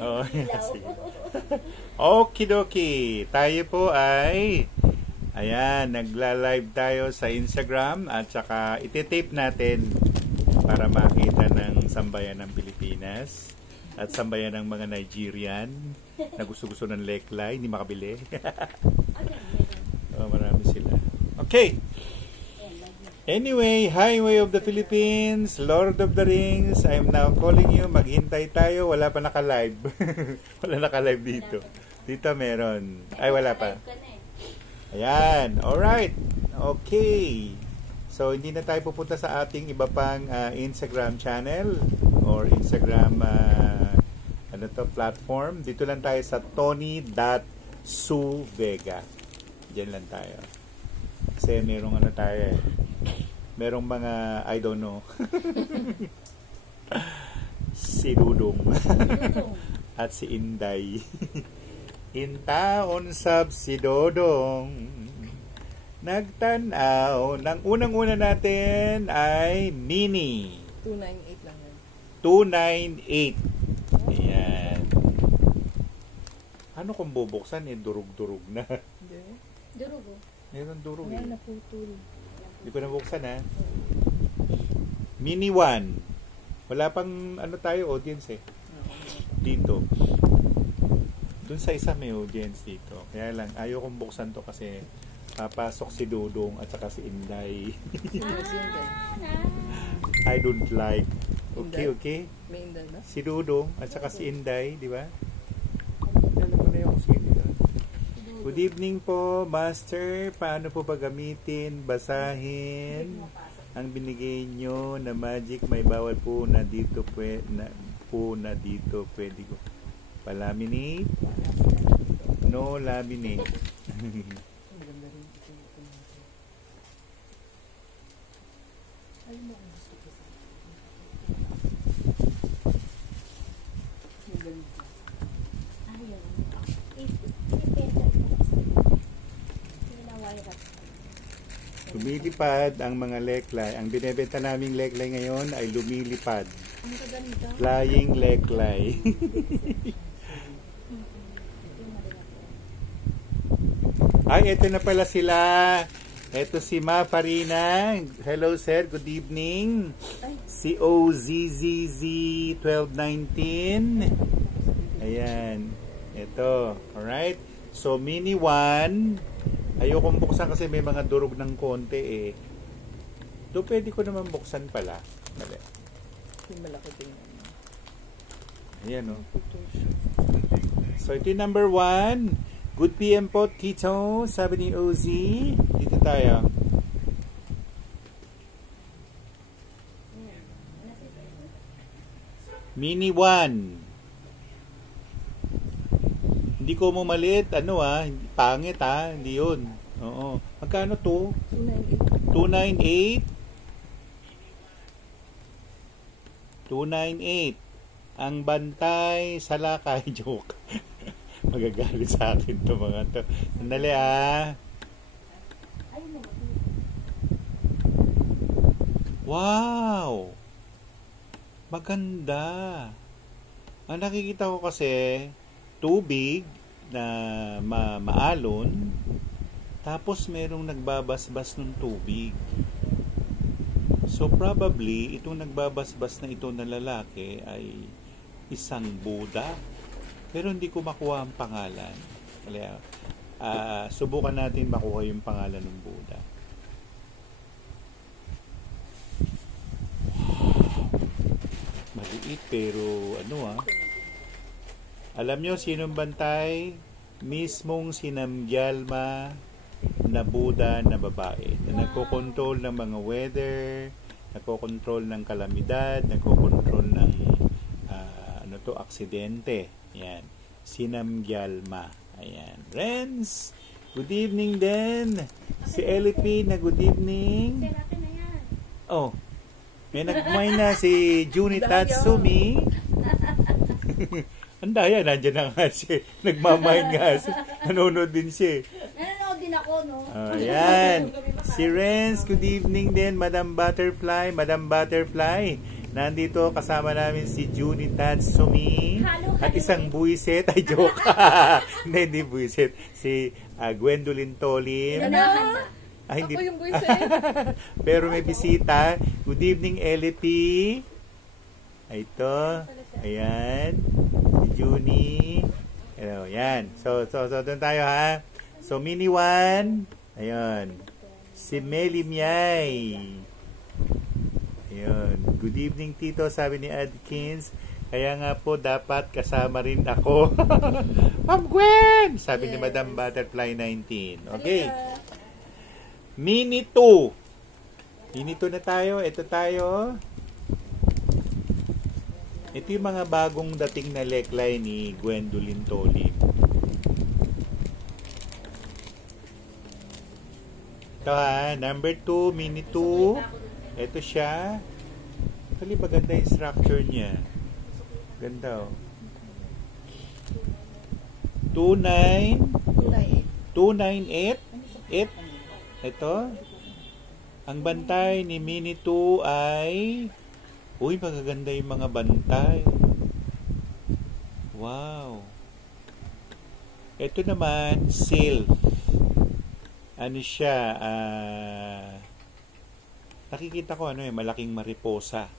Oh, sige. Okidoki. Tayo po ay ayan, nagla-live tayo sa Instagram at saka iti-tape natin para makita ng sambayan ng Pilipinas at sambayan ng mga Nigerian na gusto-gusto ng leklay, hindi makabili. Oh, marami sila. Okay. Anyway, Highway of the Philippines, Lord of the Rings, I am now calling you. Maghintay tayo. Wala pa naka-live. Wala naka-live dito. Dito meron. Ay, wala pa. Ayan. Alright. Okay. So, hindi na tayo pupunta sa ating iba pang Instagram channel or Instagram platform. Dito lang tayo sa Tony.Suvega. Diyan lang tayo. Kasi merong tayo merong mga, I don't know. Si Dudong. At si Inday. Intaon sab si Dodong. Nagtanaw. Nang unang-una natin ay Nini. 298 lang yan. 298. Ayan. Ano kung bubuksan durug-durug na? Hindi. Durog oh. Meron durug Yan, naputol. Hindi ko nabuksan ha. Mini 1. Wala pang tayo audience dito. Doon sa isa may audience dito. Kaya lang ayaw kong buksan to kasi papasok si Dudong at saka si Inday. I don't like. Okay, okay. May Inday ba? Si Dudong at saka si Inday, di ba? Alam mo na yung sino. Good evening po, Master. Paano po ba gamitin, basahin ang binigay nyo na magic? May bawal po na dito pwede ko palaminate. No laminate. Lumilipad ang mga leklay. Ang binebenta naming leklay ngayon ay lumilipad. Flying leklay. Ay, eto na pala sila. Eto si Ma Farina. Hello sir, good evening. Si OZZZ1219. Ayan. Eto, alright. So, mini 1. Ayokong buksan kasi may mga durog ng konti Do pwede ko naman buksan pala. Mali. Yung malaki din. Ayan o. So, ito yung number 1. Good PM po, Tito. Sabi ni OZ. Dito tayo. Mini 1. Hindi ko mo maliit, pangit hindi yun. Oo. Magkano to? 298. 298. Ang bantay sa lakay. Joke. Magagalit sa akin to mga to. Sandali Wow! Maganda. Ang nakikita ko kasi tubig na maalon, tapos merong nagbabasbas ng tubig. So probably itong nagbabasbas na ito na lalaki ay isang Buddha, pero hindi ko makuha ang pangalan. Kaya subukan natin makuha yung pangalan ng Buddha. Maliit pero alam nyo sinong bantay? Mismong sinamgyalma na Buddha na babae na nagkokontrol ng mga weather, nagkokontrol ng kalamidad, nagkokontrol ng aksidente. Ayan. Sinamgyalma. Ayan. Friends, good evening din. Si Elipi na good evening. Oh, may nagmay na si Juni Tatsumi. Ang daya, nandiyan na nga siya. Nagmamain nga siya. Nanonood din siya. Nanonood din ako, no? Ayan. Si Renz, good evening din. Madam Butterfly. Nandito kasama namin si Junie Tatsumi Halo, at halo. isang buwiset. Ay, joke. Hindi buwiset. Si Gwendolyn Tolim. Ganahan na. Ay, Ako yung buwisit. Pero may bisita. Good evening, LP. Ay, ito. Ayan. Si Junie. Hello, yan. So, doon tayo, ha? So, Mini One. Ayun. Si Meli Miay. Ayun. Good evening, Tito, sabi ni Adkins. Kaya nga po, dapat kasama rin ako. Ma'am Gwen! Sabi ni Yes. Madam Butterfly 19. Okay. Mini 2. Mini 2 na tayo. Ito tayo. Ito yung mga bagong dating na neckline ni Gwendolyn Tolim. Ito ha, number 2, mini 2. Ito siya. Actually, maganda yung structure niya. Ganda oh. 298. 8. Ito. Ang bantay ni mini 2 ay uy, magaganda yung mga bantay. Wow. Ito naman, silk. Ano siya? Nakikita ko malaking mariposa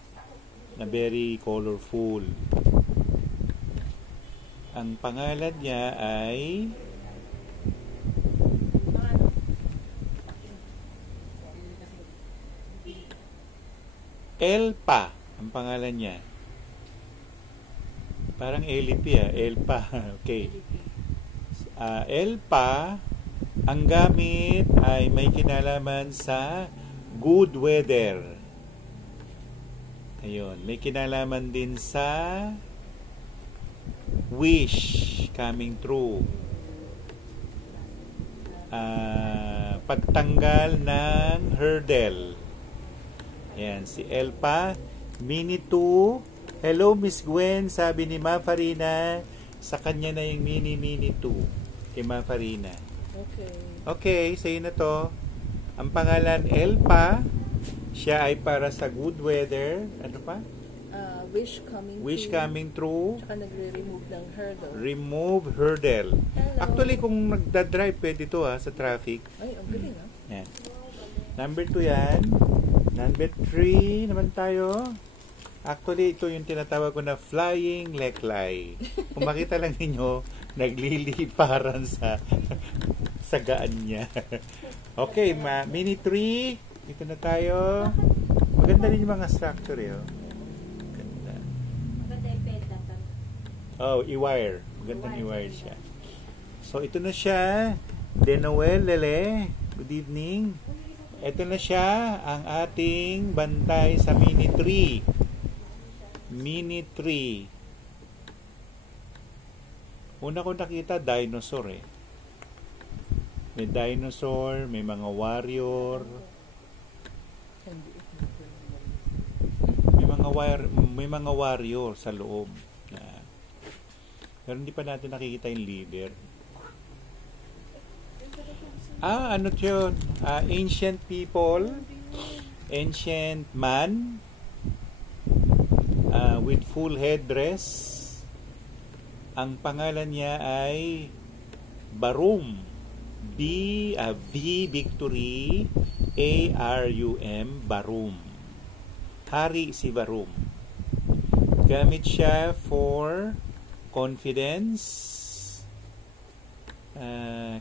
na very colorful. Ang pangalan niya ay Elpa. Ang pangalan niya. Parang LP Elpa. Okay. Elpa, ang gamit ay may kinalaman sa good weather. Ayun. May kinalaman din sa wish coming true. Pagtanggal ng hurdle. Ayan. Si Elpa. Mini 2. Hello, Miss Gwen. Sabi ni Ma Farina, sa kanya na yung mini 2. Kay Ma Farina. Okay. Okay, sa'yo na to. Ang pangalan, Elpa. Siya ay para sa good weather. Ano pa? Wish coming Wish true. coming true. Tsaka nagre-remove ng hurdle. Remove hurdle. Hello. Actually, kung nagdadrive, pwede to sa traffic. Ay, ang galing Yan. Number 2 yan. Number 3 naman tayo. Actually, ito yung tinatawag ko na flying neckline. Kung makita lang ninyo, nagliliparan sa sagaan niya. Okay, mini 3. Dito na tayo. Maganda rin yung mga structure oh. Ganda. Maganda yung peta. Oh, i-wire. Magandang i-wire siya. So, ito na siya. Denoel Lele. Good evening. Ito na siya, ang ating bantay sa mini 3. Mini 3. Una ko nakita, dinosaur eh. May dinosaur, may mga warrior. May mga warrior sa loob. Pero hindi pa natin nakikita yung liver. Ano yun? Ancient people, ancient man, with full headdress. Ang pangalan niya ay Barum. V Victory, A-R-U-M, Barum. Hari si Barum. Gamit siya for confidence,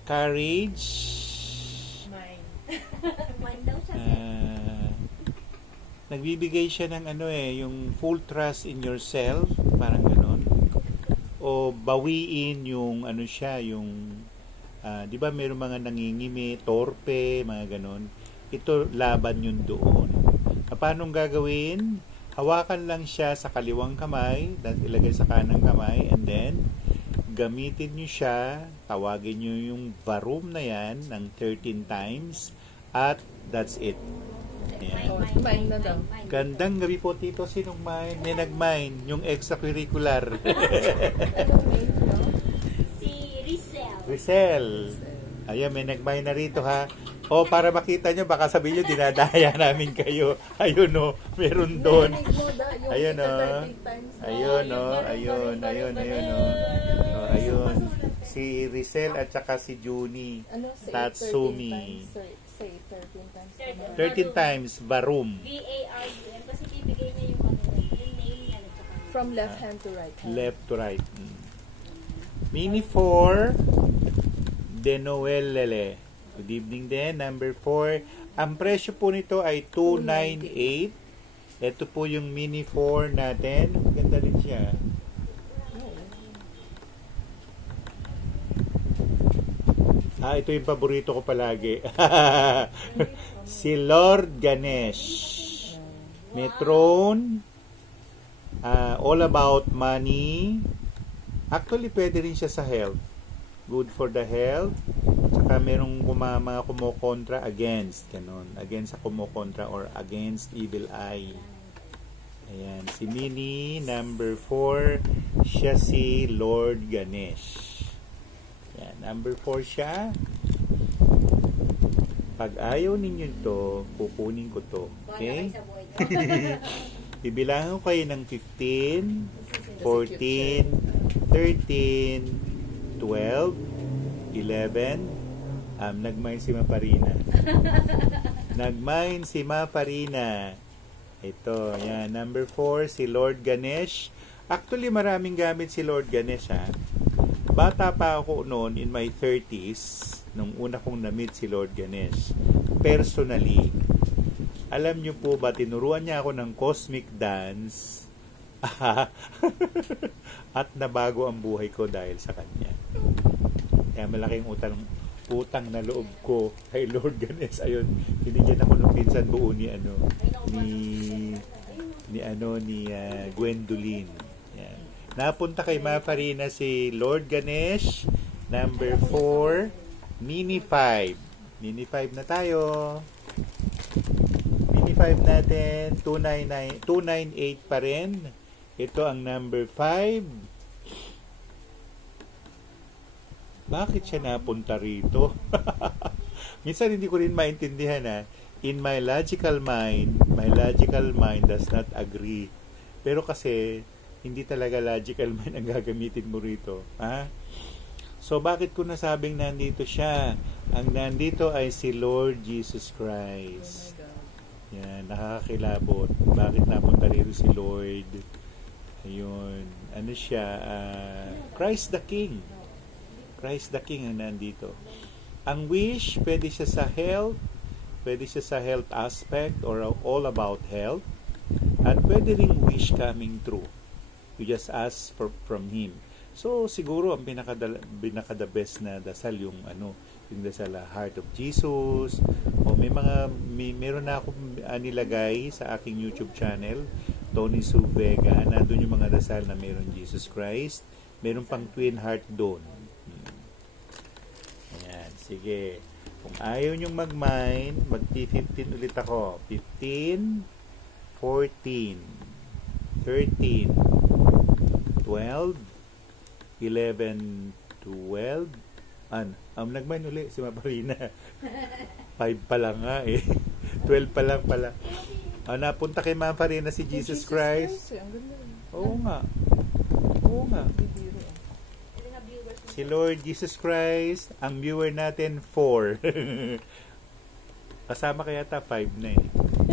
courage, Mine daw siya. nagbibigay siya ng yung full trust in yourself, parang ganon. O bawiin yung yung 'di ba mayroong mga nangingimi, torpe, mga ganon. Ito laban yun doon. Paano gagawin? Hawakan lang siya sa kaliwang kamay, then ilagay sa kanang kamay, and then gamitin niyo siya, tawagin niyo yung Barum na yan ng 13 times, at that's it. Ayan. Mine na daw. Gandang gabi po, Tito. Sinong mine? May nag-mine. Yung extracurricular. Anong name, no? Si Rizel. Rizel. Ayan, may nag-mine na rito, ha. O, para makita nyo, baka sabihin nyo, dinadaya namin kayo. Ayun o, meron doon. Ayun o. Ayun o, ayun, ayun, ayun o. O, ayun. Si Rizel at saka si Juni. Tatsumi. Say 13 times. 13 times, Barum. V-A-R-U-M. Kasi bibigay niya yung name niya. At saka From left hand to right hand. Left to right. Mini 4, Denoelele. Good evening din. Number 4. Ang presyo po nito ay 298. Ito po yung Mini 4 natin. Ganda rin siya. Ito yung paborito ko palagi. Si Lord Ganesh. May throne. All about money. Actually, pwede rin siya sa health. Good for the health. Tsaka merong mga kumukontra against. Ganun. Against sa kumukontra or against evil eye. Ayan. Si Mini, number 4. Siya si Lord Ganesh. Ayan. Number 4 siya. Pag ayaw ninyo ito, kukunin ko to. Okay? Bibilangan ko kayo ng 15, 14, 13, 12, 11. Nagmain si Maparina. Nagmain si Maparina. Ito, yan. Number 4, si Lord Ganesh. Actually, maraming gamit si Lord Ganesh, ha. Bata pa ako noon, in my 30s, nung una kong na-meet si Lord Ganesh. Personally, alam niyo po ba, tinuruan niya ako ng cosmic dance at nabago ang buhay ko dahil sa kanya. Kaya malaking utang na loob ko kay Lord Ganesh. Ayun, binigyan ako ng pinsan buo ni Gwendolyn. Yan. Napunta kay Mafarina si Lord Ganesh, number 4, Mini 5. Mini 5 na tayo. Mini 5 natin, 298 pa rin. Ito ang number 5. Bakit siya napunta rito? Minsan hindi ko rin maintindihan, ha. In my logical mind does not agree. Pero kasi hindi talaga logical mind ang gagamitin mo rito, ha? So bakit ko nasabing nandito siya? Ang nandito ay si Lord Jesus Christ. Yan, nakakakilabot. Bakit napunta rito si Lord? Ayun, ano siya? Christ the King. Christ the King ang nandito. Ang wish, pwede siya sa health, pwede siya sa health aspect or all about health, at pwede ring wish coming true. You just ask from Him. So siguro ang pinaka the best na dasal yung yung dasal Heart of Jesus. O meron na ako nilagay sa aking YouTube channel, Tony Sue Vega, na doon yung mga dasal na meron Jesus Christ. Meron pang twin heart doon. Ayan, sige. Kung ayaw nyong mag-mine, mag-15 ulit ako. 15, 14, 13, 12, 11, 12. Nag-mine ulit si Maparina. 5 pa lang nga eh. 12 pa lang pala. Napunta kay Maparina si Jesus Christ. Oo nga. Oo nga. Si Lord Jesus Christ, ang viewer natin 4. Kasama kaya 5 na eh.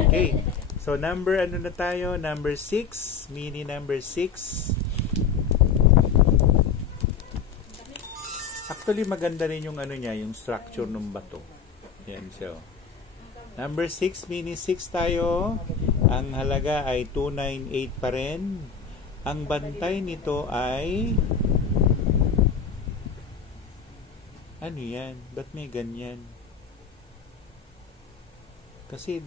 Okay. So number na tayo? Number 6. Mini number 6. Actually maganda rin yung yung structure ng bato. Yan so. Number 6, mini 6 tayo. Ang halaga ay 298 pa rin. Ang bantay nito ay ano yan? Ba't may ganyan? Kasi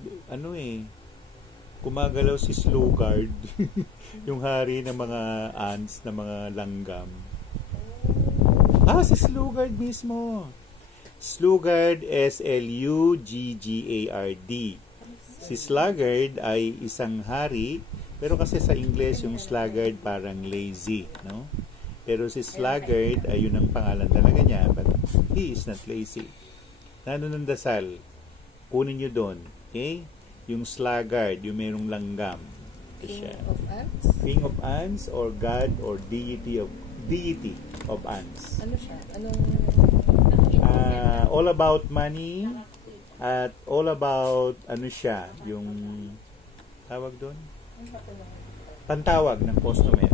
kumagalaw si Slugard. Yung hari ng mga ants, ng mga langgam. Si Slugard mismo. Slugard, S-L-U-G-G-A-R-D. Si Sluggard ay isang hari, pero kasi sa English yung sluggard parang lazy, no? Pero si Sluggard ay yun ang pangalan talaga niya, but he is not lazy. Nandun ang dasal. Kunin nyo doon. Okay? Yung sluggard, yung merong langgam. Ito King siya. of Ants. King of ants or God or deity of ants. Ano siya? Anong... All about money at all about ano siya, yung tawag doon? Pantawag ng customer.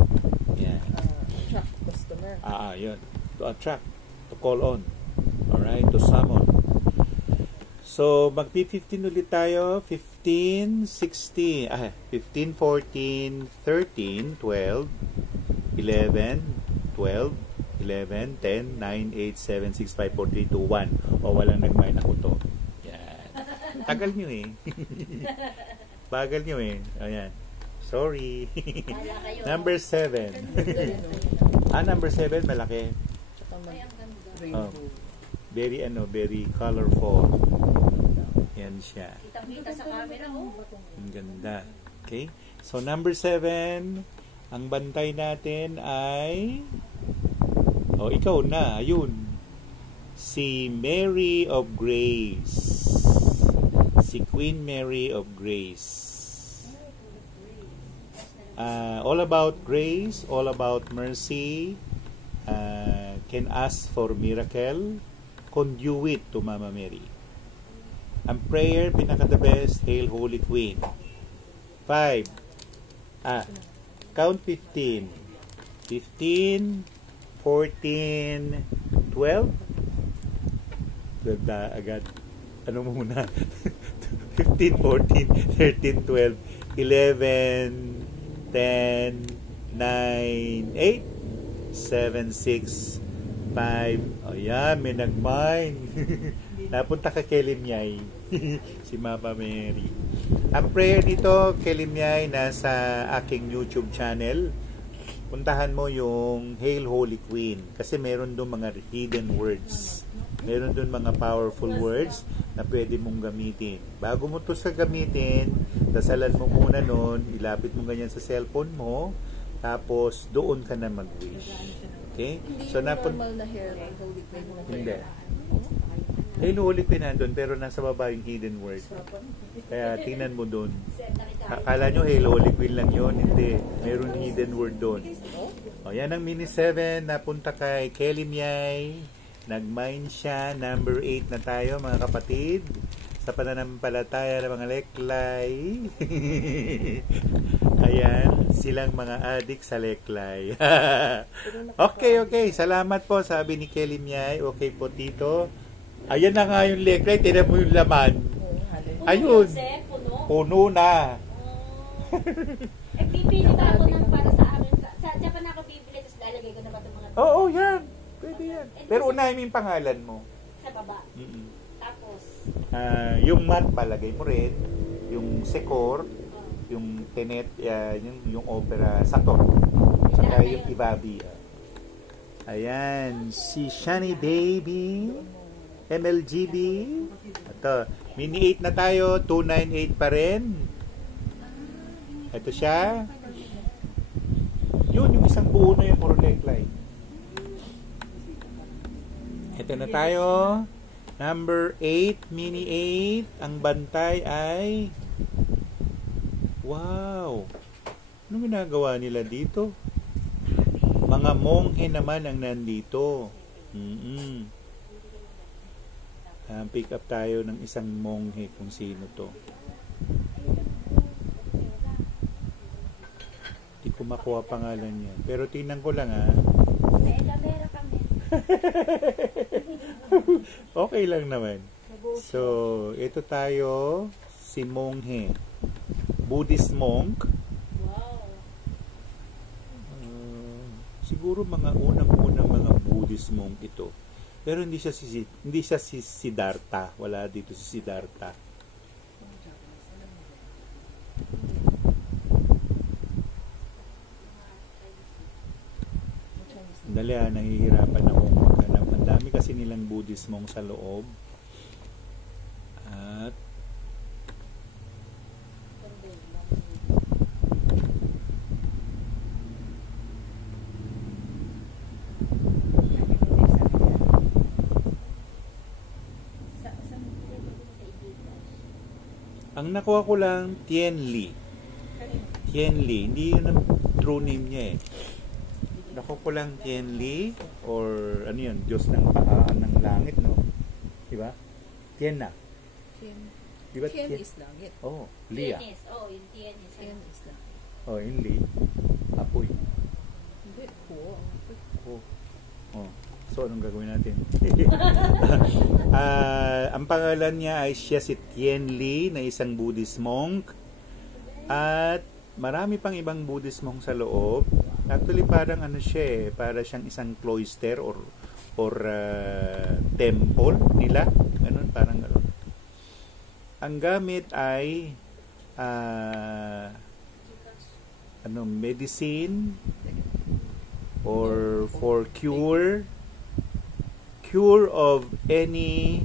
Yan. Attract customer. Yun. To attract, to call on. Alright, to summon. So, magpi-15 ulit tayo. 15, 16, 15, 14, 13, 12, 11, 12, 11, 10, 9, 8, 7, 6, 5, 4, 3, 2, 1. O, walang nag-mine ako to. Yan. Tagal nyo eh. Bagal nyo eh. Ayan. Sorry. Number 7. Number 7, malaki. Tsaka Ay, ang ganda. rainbow. Very colorful. Yan siya. Kitang-kita sa camera, oh. Ang ganda. Okay? So, number 7, ang bantay natin ay ikaw na. Ayun. Si Mary of Grace. Si Queen Mary of Grace. All about grace, all about mercy, can ask for miracle, conduit to Mama Mary. Ang prayer, pinaka-the best, Hail Holy Queen. 5. Count 15. 15, 14, 12. Ganda agad. Ano muna? 15, 14, 13, 12, 11, 10, 9, 8, 7, 6, 5. Ayan, may nag-mine. Napunta ka kay Limyay. Si Mama Mary. Ang prayer dito kay Limyay nasa aking YouTube channel. Puntahan mo yung Hail Holy Queen kasi meron doon mga hidden words. Meron doon mga powerful words na pwede mong gamitin. Bago mo to sa gamitin, dasalan mo muna nun, ilapit mo ganyan sa cellphone mo, tapos doon ka na mag-wish. Okay? Hindi So, yung normal na hair ng Holy Queen. Hindi. Hail Holy Queen nandun, pero nasa baba yung hidden word. Kaya tingnan mo doon. Akala nyo Hail Holy Queen lang yun. Hindi. Meron hidden word doon. Yan ang mini 7. Napunta kay Kelly Miay. Nag-mine siya. Number 8 na tayo mga kapatid. Sa pananampalataya ng mga leklay. Ayan. Silang mga adik sa leklay. Okay. Salamat po. Sabi ni Kelly Miay. Okay po, Tito. Ayan na nga yung leklay. Tinan mo yung laman. Ayun. Puno na. Bibili ba ako ng para sa akin? Sa Japan ako bibili, tapos lalagay ko na ba itong mga... Oo, yan. Pwede yan. Pero unahin mo yung pangalan mo. Sa baba. Mm-mm. Tapos, Yung mat, palagay mo rin. Yung secor, yung tenet, yung opera, sator. Saka yung ibabi. Ayan. Si Shani Baby. MLGB. Ito. Mini 8 na tayo. 298 pa rin. Ito siya. Yun, yung isang buo na yung puro neckline. Ito na tayo. Number 8, mini 8. Ang bantay ay... Wow! Anong ginagawa nila dito? Mga monghe naman ang nandito. Pick up tayo ng isang monghe kung sino to. Hindi ko makuha pangalan niya. Pero tingnan ko lang may elamera kami. Okay lang naman. So, ito tayo. Si monghe. Buddhist monk. Wow. Siguro mga unang-unang mga Buddhist monk ito. Pero hindi siya si Siddhartha. Wala dito si Siddhartha. Dali nahihirapan ako maghanap. Ang dami kasi nilang Buddhist monk sa loob. At Ang nakuha ko lang, Tianli. Tianli. Hindi yun ang true name niya eh. Nakuha ko lang Tianli or ano yun, Diyos ng ng langit, no? Diba? Tian na. Tien. Diba? Tien is langit. Oh, Lia. Tienes. Oh, yung tienes. Tien is langit. Oh, yung Li. Apoy. Hindi. Oo. Oh. Oh. So, anong gagawin natin? Ang pangalan niya ay siya si Tien Li na isang Buddhist monk. At marami pang ibang Buddhist monk sa loob. Actually, parang ano siya eh. Para siyang isang cloister or temple nila. Ganun, parang ganun. Ang gamit ay medicine or for cure of any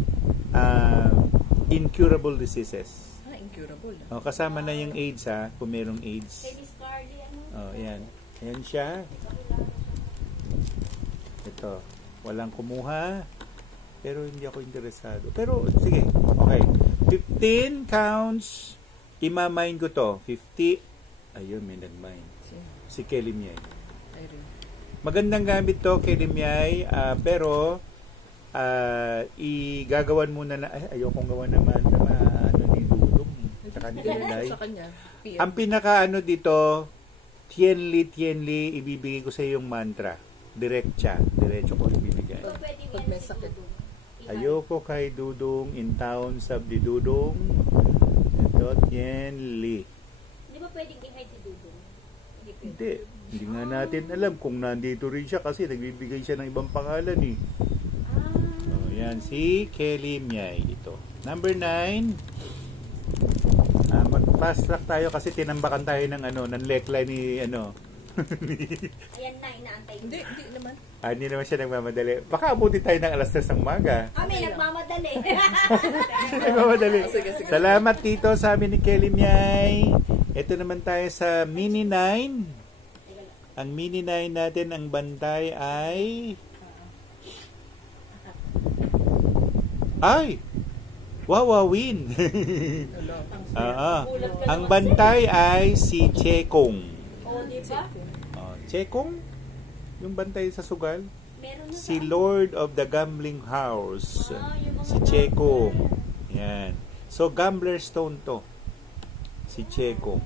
incurable diseases. Incurable. Oh, kasama na yung AIDS ha, kung merong AIDS. Kay Miss Carly, ano? Oh, yan. Ayan siya. Ito. Walang kumuha. Pero hindi ako interesado. Pero, sige. Okay. 15 counts. Imamain ko to. 50. Ayun, may nag-mine. Si Kelly Miay. Magandang gamit to, Kelly Miay. Pero, igagawan muna na, ayokong gawa naman na ni Dudong. Tsaka ni Inday. Sa kanya. Ang pinaka dito, Tienli, ibibigay ko sa yung mantra. Diretso ko ibibigay. Di ba pwedeng Pag yan may si sakit. Dudong? Ayoko kay Dudong in town sa di Dudong. Ito, Tienli. Di ba pwedeng i-hide si Dudong? Hindi pwede. Hindi nga natin alam kung nandito rin siya kasi nagbibigay siya ng ibang pangalan eh. Oh, yan, si Kelly Miay ito. Number 9. Mag-fast track tayo kasi tinambakan tayo ng ng lekla ni Ayan na, inaantay mo. Hindi naman. Hindi naman siya nagmamadali. Baka abutin tayo ng alas 3 ng umaga. May nagmamadali. Nagmamadali. Sige. Salamat dito sa amin ni Kelly Miay. Ito naman tayo sa Mini 9. Ang Mini 9 natin, ang bantay ay... Wawawin. Ang bantay ay si Chekong. Oo, di ba? Chekong? Yung bantay sa sugal? Meron na Si Lord of the Gambling House. yung mga Si Chekong. Yan. So, gambler stone to. Si Chekong.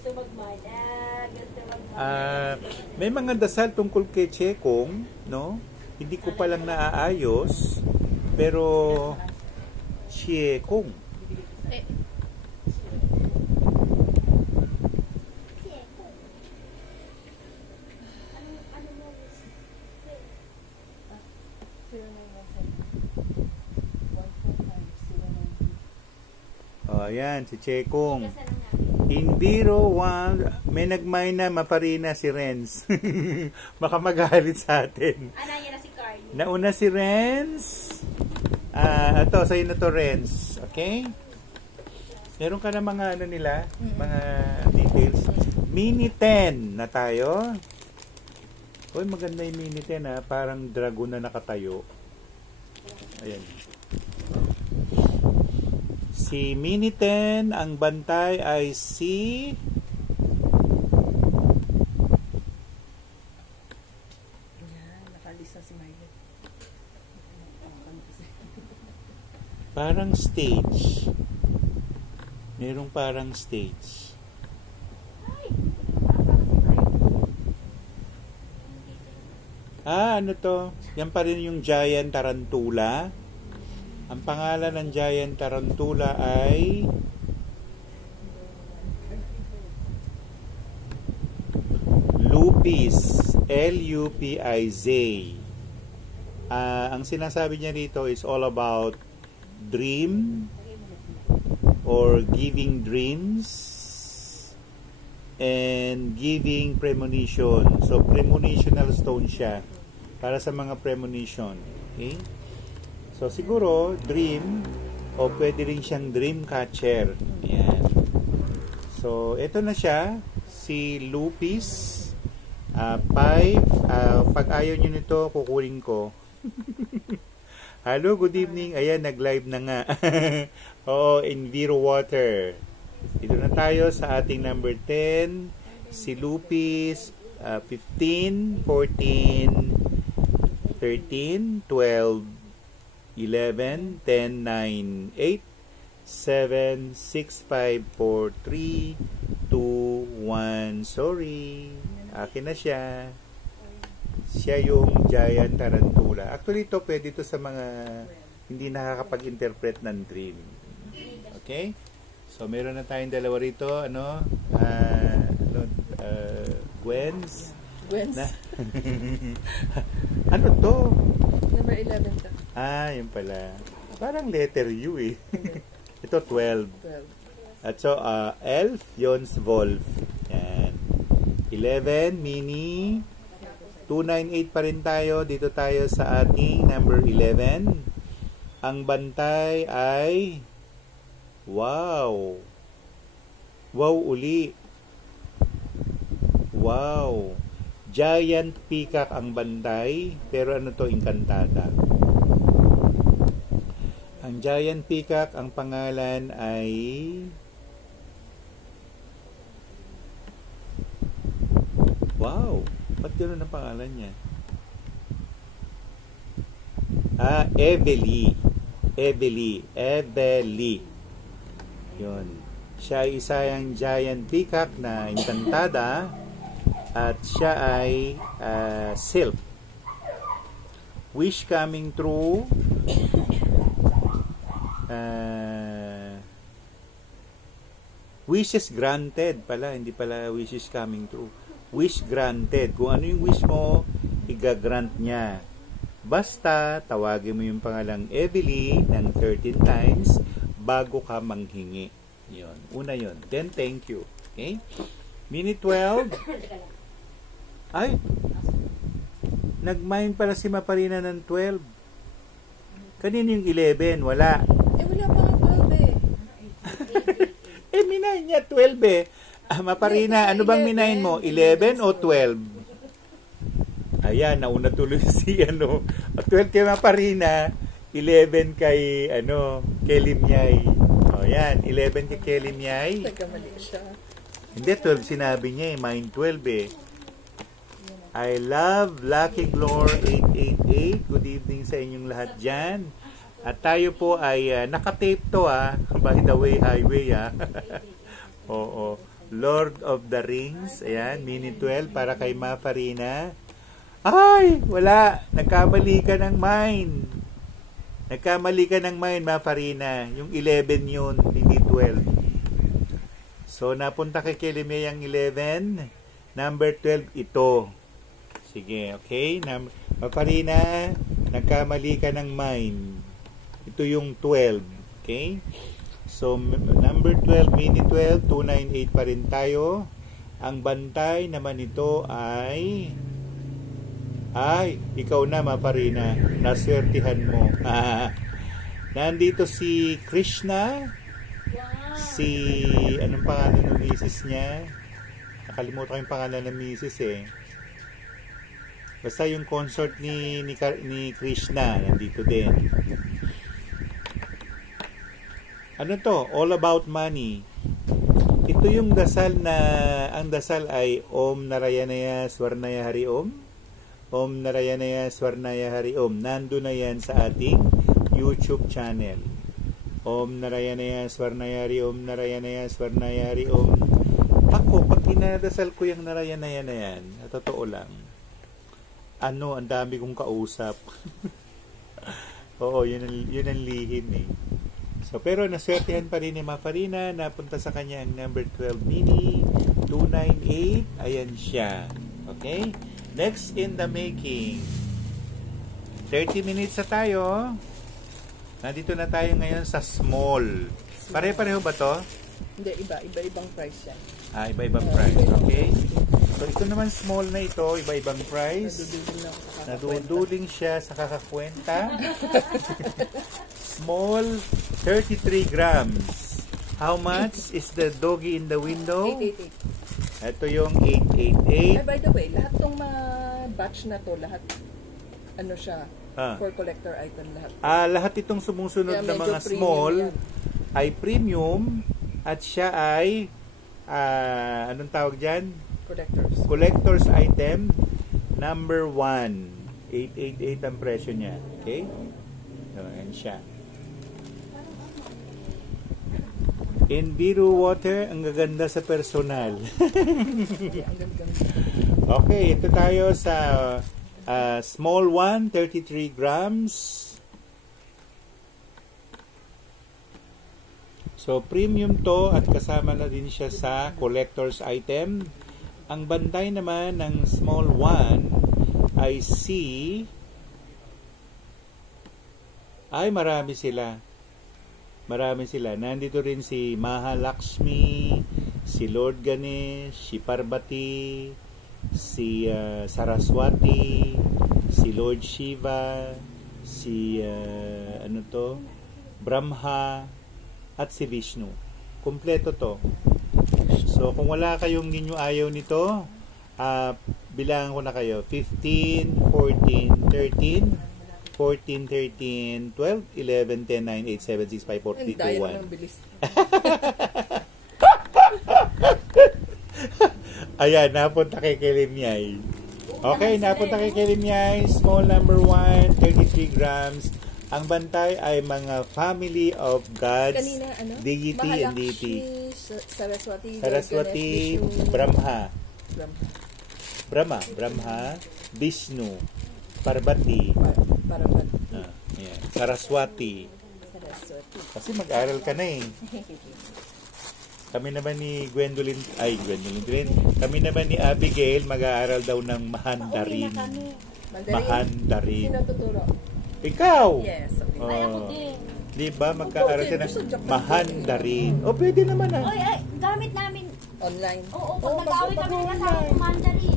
gusto magmana. Gusto magmana. May mga dasal tungkol kay Chekong, no? Hindi ko pa lang naaayos, pero Chekong. Ayan, si Chekong. In Biro 1, may nagmay na maparina si Renz. Baka magalit sa atin. Yan na si Carly. Nauna si Renz. Ito, sa'yo na to, Renz. Okay? Meron ka na mga nila, mga details. Mini 10 na tayo. Uy, maganda yung Mini 10 ha. Parang dragon na nakatayo. Ayan. Si Mini 10, ang bantay ay si... Nakalisa si Miley. Parang stage. Merong parang stage. Ano to? Yan pa rin yung giant tarantula. Ang pangalan ng giant tarantula ay Lupis. L-U-P-I-Z. Ang sinasabi niya dito is all about dream or giving dreams and giving premonition. So, premonitional stone siya para sa mga premonition. Okay? So, siguro, dream, o pwede rin siyang dream catcher. Yan. So, ito na siya, si Lupis. Pag ayaw nyo nito, kukunin ko. Hello, good evening. Ayan, nag-live na nga. Oo, in Vero Water. Dito na tayo sa ating number 10. Si Lupis, 15, 14, 13, 12, 11, 10, 9, 8, 7, 6, 5, 4, 3, 2, 1. Sorry. Akin na siya. Siya yung giant tarantula. Actually, ito pwede ito sa mga hindi nakakapag-interpret ng dream. Okay? So, meron na tayong dalawa rito. Gwen's. Gwen's. Ano to? Number 11 ka. Yun pala. Parang letter U eh. Ito 12. 12. At so, Elf, Yons, Wolf. Yan. 11, Mini. 298 pa rin tayo. Dito tayo sa ating number 11. Ang bantay ay wow. Wow uli. Wow. Giant peacock ang bantay. Pero ano to, Encantada. Ang giant peacock, ang pangalan ay wow. Ba't gano'n ang pangalan niya? Evely. Yun. Siya ay isang giant peacock na Encantada at siya ay silk. Wish coming true. Wishes granted pala, hindi pala wishes coming true. Wish granted. Kung ano yung wish mo, i-grant niya. Basta, tawagin mo yung pangalang Evely ng 13 times bago ka manghingi. Yun. Una yun. Then, thank you. Okay? Minute 12. Ay! Nag-mine pala si Maparina ng 12. Kanino yung 11? Wala. Wala pa nga 12 eh. Minahin niya 12 eh. Maparina, ano bang minahin mo? 11 o 12? Ayan, nauna tuloy si 12 kay Maparina, 11 kay kay Limyay. O yan, 11 kay Limyay. Nagkamali siya. Hindi, 12 sinabi niya eh, mine 12 eh. I love Lucky Glore 888. Good evening sa inyong lahat dyan. At tayo po ay nakatape to by the way, highway Oo. Lord of the Rings. Ayan, mini 12 para kay Mafarina. Ay, wala. Nagkamali ka ng mine. Nagkamali ka ng mine, Mafarina. Yung 11 yun, hindi 12. So, napunta kay Kilimay ang 11. Number 12, ito. Sige, okay. Mafarina, nagkamali ka ng mine. Ito yung 12. Okay? So, number 12, mini 12, 298 pa rin tayo. Ang bantay naman ito ay ikaw na, Maparina. Naswertihan mo. Nandito si Krishna. Si, anong pangalan ng misis niya? Nakalimutan ko yung pangalan ng misis eh. Basta yung concert ni Krishna, nandito din. Ano to? All about money. Ito yung dasal na, ang dasal ay Om Narayanaya Swarnaya Hari Om. Om Narayanaya Swarnaya Hari Om. Nando na yan sa ating YouTube channel. Om Narayanaya Swarnaya Hari Om. Narayanaya Swarnaya Hari Om. Ako, pag dinadasal ko yung Narayanaya na yan, totoo lang, ang dami kong kausap. Oo, yun ang lihim eh. So, pero naswertihan pa rin ni Mafarina, napunta sa kanya ang number 12 mini, 298, ayan siya. Okay? Next in the making. 30 minutes na tayo. Nandito na tayo ngayon sa small. Pare-pareho ba to? Hindi, iba-ibang price yan. Iba-ibang price. Okay? So, ito naman small na ito, iba-ibang price. Naduduling siya sa kakakwenta. Small, 33 grams. How much is the doggy in the window? 888. Ito yung 888. By the way, lahat ng mga batch na to, lahat, ano siya, For collector item lahat. Lahat itong sumusunod Kaya na medyo mga premium small yan. ay premium at siya ay anong tawag dyan? Collector's item number 1. 888 ang presyo niya. Okay? So, yan siya. In Biru Water, ang gaganda sa personal. Okay, ito tayo sa small one, 33 grams. So, premium to at kasama na din siya sa collector's item. Ang bantay naman ng small one ay ay marami sila. Marami sila. Nandito rin si Mahalakshmi, si Lord Ganesh, si Parvati, si Saraswati, si Lord Shiva, si Brahma, at si Vishnu. Kumpleto to. So, kung wala kayong ninyo ayaw nito, bilangan ko na kayo. 15, 14, 13, 14, 13, 12, 11, 10, 9, 8, 7, 6, 5, 4, 3, 2, 1. Ayan, napunta kay Kelimyay. Okay, napunta kay Kelimyay. Small number 1, 33 grams. Ang bantay ay mga family of gods, Kanina, deity and deity. Saraswati, Brahma, Vishnu, Parvati, ayan, Saraswati. Kasi mag-aral ka na eh. Kami naman ni Gwendolyn, kami naman ni Abigail mag-aaral daw ng Mandarin. Mandarin. Sino tuturo? Ikaw! Yes. Okay. Ay, ako din. Di ba magkaaral ka ng Mandarin? O, pwede naman Oy, gamit namin. Online. Oo, pag nag-away kami kasama ko Mandarin.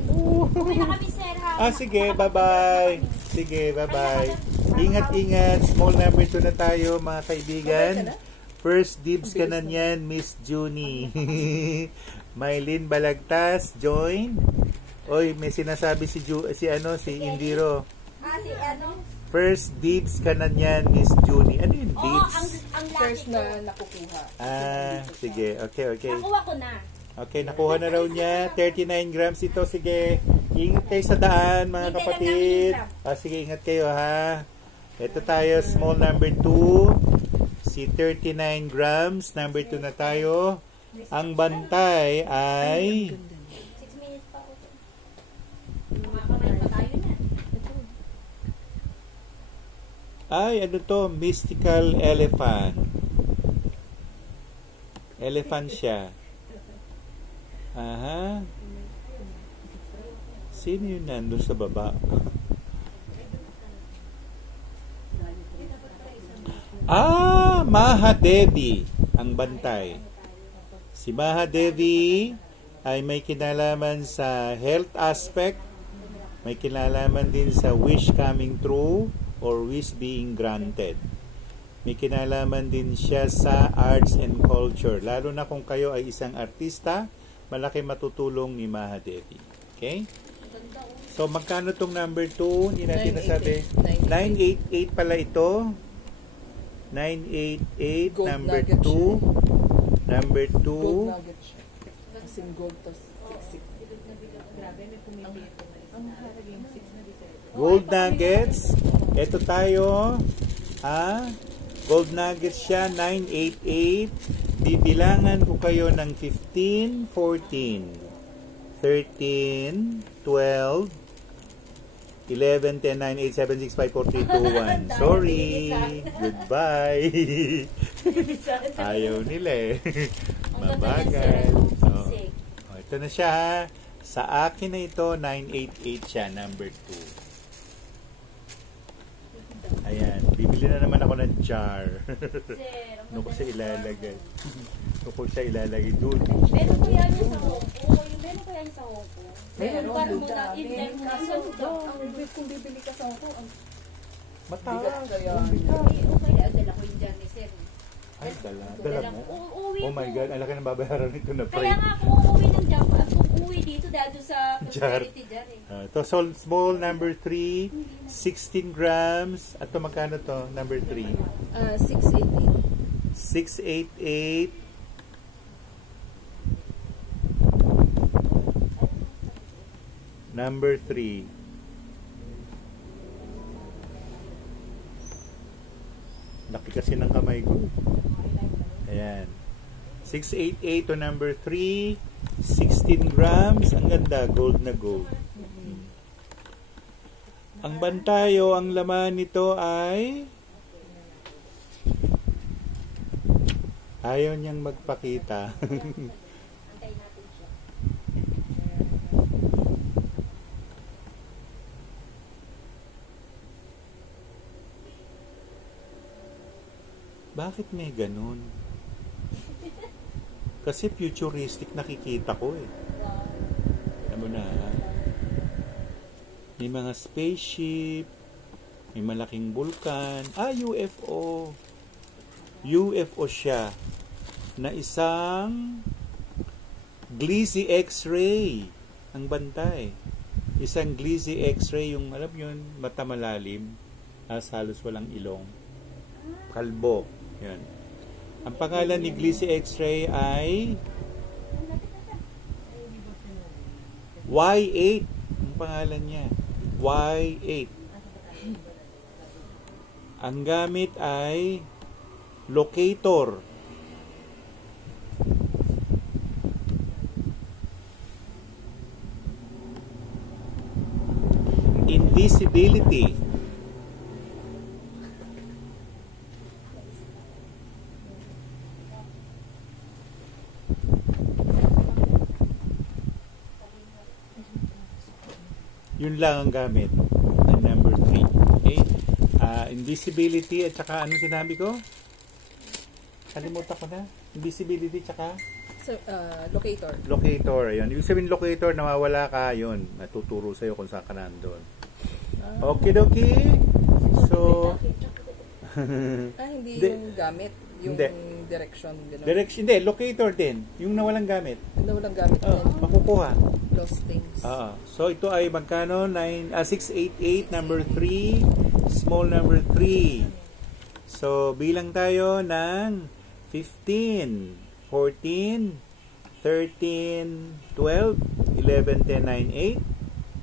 Okay na kami, sir, ha? Sige, bye-bye. Sige, bye-bye. Ingat-ingat. Small number 2 na tayo, mga kaibigan. First dibs ka na niyan, Miss Junie. Maylin Balagtas, join. Oy, may sinasabi si Indiro. Si ano? First dibs ka na niyan, Miss Junie. Ano yung Oo, dibs? ang First laki na ko. nakukuha. Sige. Okay. Nakuha ko na. Okay, nakuha na raw niya. 39 grams ito. Sige, ingat kayo sa daan, mga Hintay lang kapatid. namin, Sige, ingat kayo, ha. Ito tayo, small number 2. Si 39 grams. Number 2 na tayo. Ang bantay ay 6 minutes pa ako. Makakamain pa tayo na. ano to? Mystical elephant. Elephant siya. Aha. Sino yun nandun sa baba? Mahadevi ang bantay. Si Mahadevi ay may kinalaman sa health aspect, may kinalaman din sa wish coming true or wish being granted. May kinalaman din siya sa arts and culture. Lalo na kung kayo ay isang artista, malaki matutulong ni Mahadevi. Okay? So, magkano tong number 2? Hindi natin nasabi. 988 pala ito. 988, Gold number nugget 2. Number 2. Gold nugget siya. As in gold to 6. Gold nuggets. Ito tayo. Gold nuggets siya, 988. Bibilangan ko kayo ng 15, 14, 13, 12, 11, 10, 9, 8, 7, 6, 5, 4, 3, 2, 1. Sorry. Goodbye. Ayaw nila eh. Mabagal. Ito na siya, ha. Sa akin na ito, 988 siya, number 2. Ayan, bibili na naman ako ng jar. Ano ko siya ilalagay? Ano ko siya ilalagay doon? Meron ko yan sa Hong Kong. Meron ko yan sa Hong Kong. Meron Parang doon muna, dami. in-time mo na sa Kung bibili ka sa ako, ang Mataas. bigat kaya. Okay, dala ko yung dyan ni sir. Ay, dala mo? Uuwi Oh my ko. God, ang laki ng babayaran nito na Kaya price. nga ako uuwi ng Japan at uuwi dito dahil doon sa Jar. prosperity jar eh. Ito, small number 3. 16 grams. At to magkano to? Number 3. 618. 688. Number 3. Laki kasi ng kamay ko. Ayan. 688 to number 3. 16 grams. Ang ganda. Gold na gold. Ang bantayo, ang laman nito ay ayaw niyang magpakita. Antayin natin siya. Bakit may ganun? Kasi futuristic nakikita ko eh. Alam mo na, may mga spaceship, may malaking bulkan. UFO. UFO siya na isang Gliese X-ray ang bantay. Isang Gliese X-ray, yung alam yun, mata malalim, halos walang ilong. Kalbo. Yan. Ang pangalan ni Gliese X-ray ay Y8. Ang pangalan niya. Y8. Ang gamit ay locator. Invisibility. Yun lang ang gamit. Ang number 3. Okay? Invisibility at saka ano sinabi ko? Kalimutan ko na. Invisibility at saka So, locator. locator. Ayun. Ibig sabihin locator, nawawala ka. Yun. Natuturo sa'yo kung saan ka nandun. Okay, dokie. So, Hindi Hindi. yung gamit. Yung Hindi. direction. Ganun. direction. Hindi, locator din. Yung nawalang gamit. Na walang gamit Oh, din. makukuha. Lost things. So, ito ay magkano? 688, number 3. Small number 3. So, bilang tayo ng 15, 14, 13, 12, 11, 10, 9, 8,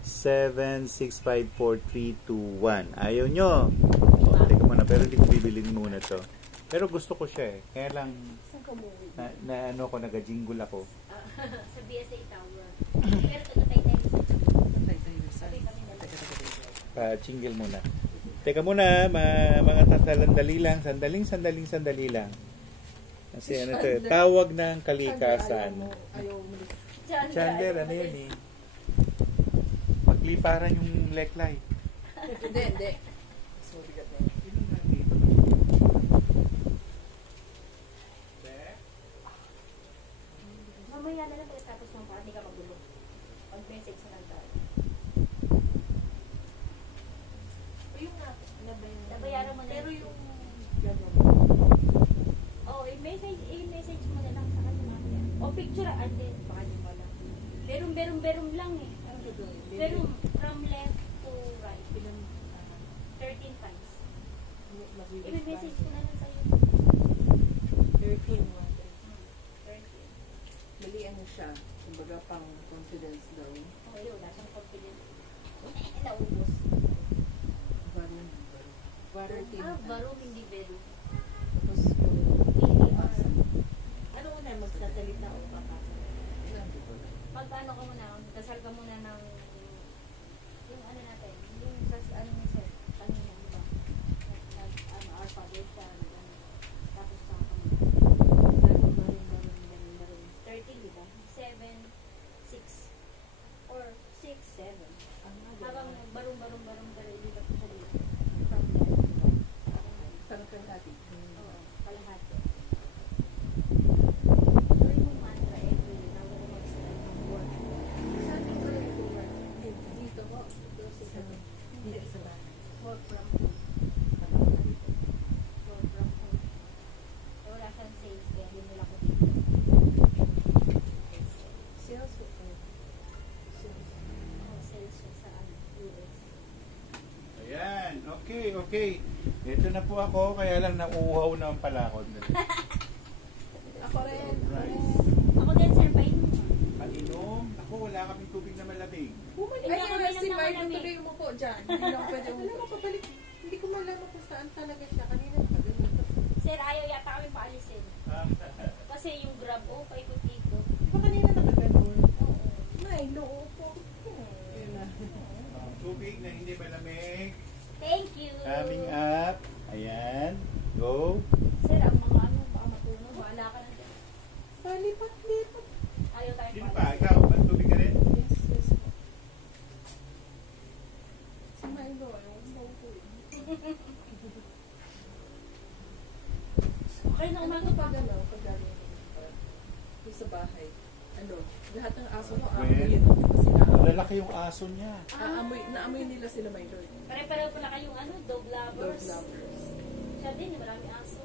7, 6, 5, 4, 3, 2, 1. Ayaw nyo. Teka muna, pero hindi ko bibilin muna to. Pero gusto ko siya eh. Kaya lang, Saan ka movie? na ano ko, nagajingle ako. Sa BSA Tower. Pero tagatay tayo sa sabi kami na lang. Pa-jingle muna. Teka muna, mga sandali lang. Sandali lang. Kasi ano to, tawag ng kalikasan. Ayaw umalis. Chandler, ano yun eh? Pagliparan yung leklay. Hindi. So, bigat na yun. Mamaya na lang pagkatapos ng para hindi ka magulo. Pag-message sa lang tayo. Yung nga, Nabayaran mo na. Pero yung Oh, i-message mo na lang sa kanya mamaya. O picture din. Baka di mo lang. Berum lang eh. Berum from left to right. 13 times. I-message ko na lang sa'yo. 13. 13. Mali ano siya. Kumbaga pang confidence daw. Okay, wala siyang confidence. Naubos. Varum. Barum, hindi berum. Tapos Ano una, magsasalita o papasok? Magkano ka muna, dasal ka muna ng yung ano natin, yung sa ano ni sir, kanina, di ba? Our Father, tapos sa barum, 13, di ba? 7, 6, or 6, 7. Habang barum, dito sa dito. From there. parang kalahati. Oo, kalahati. Gawin mo mantra every day bago mo mag-start ng work. Saan yung pala ito? Dito mo. Hindi, sa bahay. Work from home. Work from home. Eh, wala siyang sales kaya hindi nila ko dito. Sales. Oh, sales siya sa US. Okay. Ito na po ako, kaya lang nauuhaw naman pala ako. Ako rin. Ako din, sir, painom. Painom? Ako, wala kaming tubig na malamig. Hindi ako Ayun, mainom si ng Mark malamig. tuloy umupo dyan. Hindi lang pwede umupo. Papalik. Hindi ko malaman kung saan talaga siya. Kanina nakaganito. Sir, ayaw yata kami paalisin. Kasi yung grab, paikot-ikot. Di ba kanina nakaganon? Oo. Milo, upo. Yun na. Tubig na hindi malamig. Thank you. Coming up. Ayan. Go. Sir, ang mga ano, baka matunog. Bahala ka na dyan. Palipat-lipat. Ayaw tayo Sino pa? paalisin. Ikaw, ba't tubig ka rin? Yes. Si Milo, ayaw ko maupo eh. Okay na, Ano umaga pa. pag ano, pag galing doon sa bahay? Ano, lahat ng aso mo Well, aamuyin mo kasi Lalaki yung aso niya. naamoy nila sila Milo. Pare-pareho pala kayong ano, dog Dog lovers. lovers. Siya din, marami aso.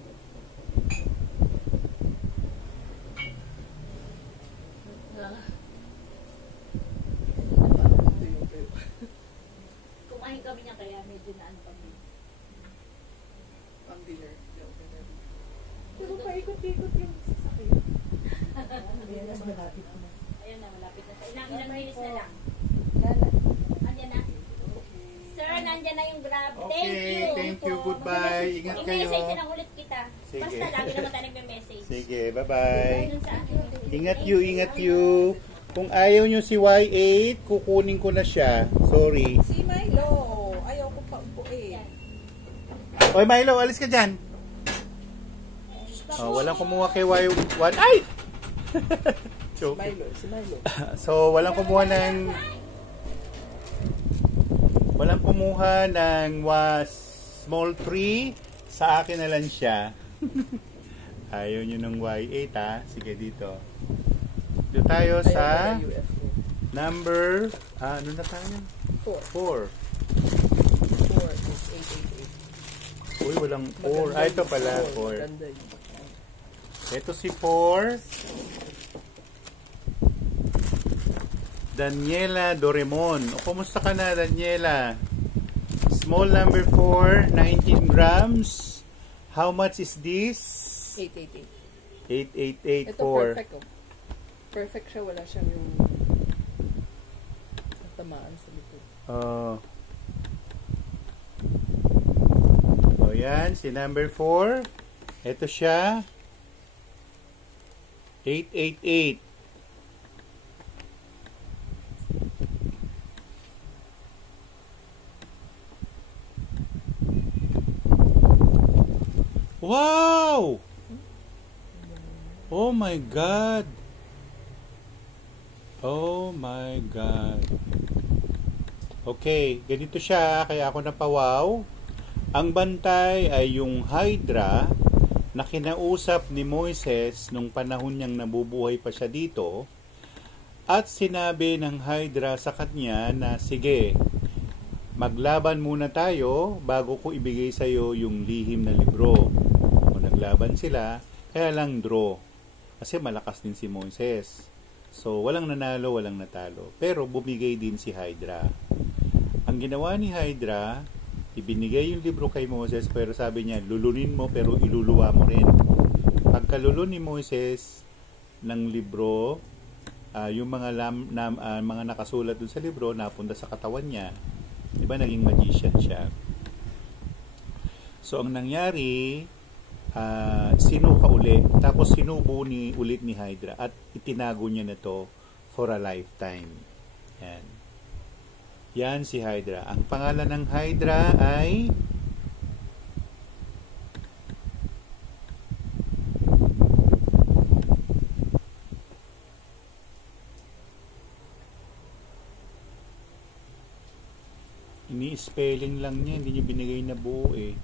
Kumain kami niya kaya medyo na ano kami. Pang dinner. Pero paikot-ikot yung sasakyan. Ayan na, malapit na. Ayun na, malapit na siya. Ilang minutes na lang. Lala. Andyan na. Sir, nandyan na yung grab. Thank Okay, you. thank you. Goodbye. Ingat kayo. I-message na ulit kita. Sige. Basta lagi naman tayo nagme-message. Sige, bye-bye. Dun sa akin. Ingat you. Kung ayaw nyo si Y8, kukunin ko na siya. Sorry. Si Milo. Ayaw ko pa upuin. Oy, Milo, alis ka dyan. Oh, walang kumuha kay Y1. Ay! Joke. Si Milo. So, walang kumuha ng small tree. Sa akin na lang siya. Ayaw nyo ng Y8 ha. Sige, dito. Dito tayo sa number, ano na tayo? 4. 4 is 888. Uy, walang 4. Ah, ito pala, 4. Ganda yun. Ito si 4. Daniela Doremon. O, kumusta ka na, Daniela? Small number 4, 19 grams. How much is this? 888. 8884. Ito perfect oh. Perfect siya. Wala siyang yung tamaan sa likod. O yan, si number 4. Ito siya. 888. Wow! Oh my God! Oh my God! Okay, ganito siya, kaya ako napawaw. Ang bantay ay yung Hydra na kinausap ni Moises nung panahon niyang nabubuhay pa siya dito. At sinabi ng Hydra sa kanya na, sige, maglaban muna tayo bago ko ibigay sa iyo yung lihim na libro. O naglaban sila, kaya lang draw. Kasi malakas din si Moises. So, walang nanalo, walang natalo. Pero bumigay din si Hydra. Ang ginawa ni Hydra, ibinigay yung libro kay Moses, pero sabi niya, lulunin mo pero iluluwa mo rin. Pagkalulun ni Moses ng libro, yung mga nakasulat dun sa libro, napunta sa katawan niya. Diba, naging magician siya. So, ang nangyari, sinuka ulit. Tapos, sinubo ulit ni Hydra at itinago niya na to for a lifetime. Yan. Yan si Hydra. Ang pangalan ng Hydra ay ini-spelling lang niya, hindi niya binigay na buo eh.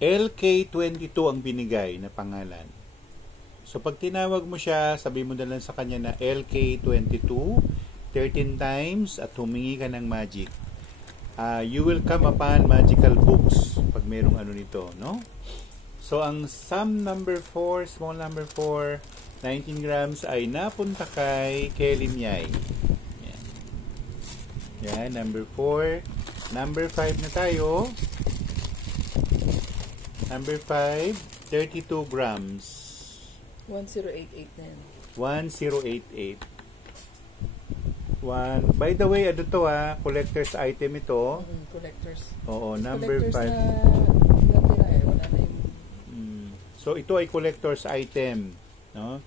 LK22 ang binigay na pangalan. So, pag tinawag mo siya, sabi mo na lang sa kanya na LK22, 13 times, at humingi ka ng magic. You will come upon magical books pag merong ano nito, no? So, ang sum number 4, small number 4, 19 grams ay napunta kay Kelly Miay. Yan. Yan, number 4. Number 5 na tayo. Number 5, 32 grams. 1088 na yan. 1088. By the way, ano to collector's item ito. Collectors. Oo, number 5. Collectors na natira wala na yung... So, ito ay collector's item. No?